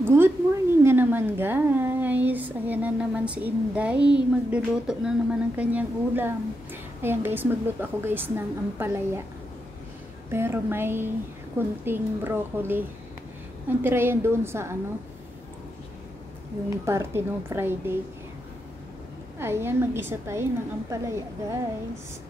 Good morning na naman guys. Ayan na naman si Inday. Magluluto na naman ng kanyang ulam. Ayan guys, magluto ako guys ng ampalaya. Pero may kunting broccoli. Ang tira yan doon sa yung party no Friday. Ayan, mag-isa tayo ng ampalaya guys.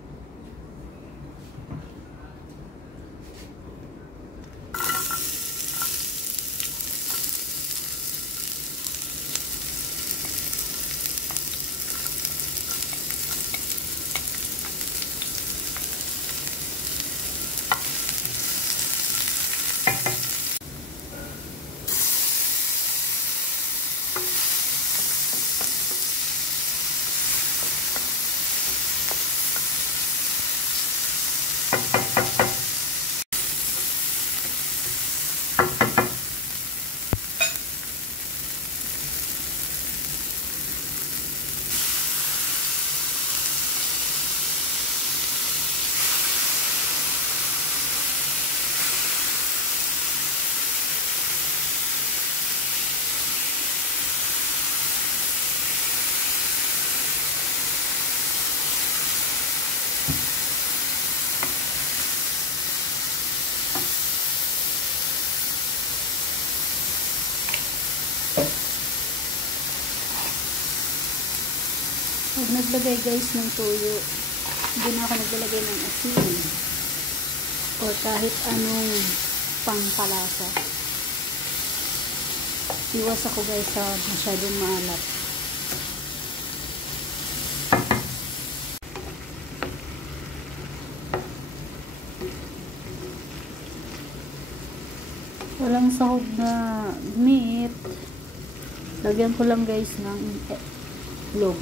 Pag naglagay guys ng toyo, hindi na ako naglalagay ng asin or kahit anong pangpalasa. Iwas ako guys sa masyadong maalat. Walang sahog na meat. Lagyan ko lang guys ng itlog.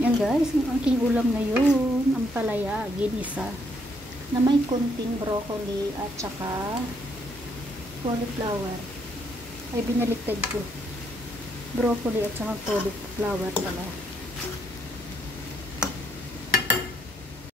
Yan guys, ang aking ulam ngayon, ampalaya, ginisa, na may kunting broccoli at saka cauliflower. Ay, binaliktad ko. Broccoli at saka cauliflower pala.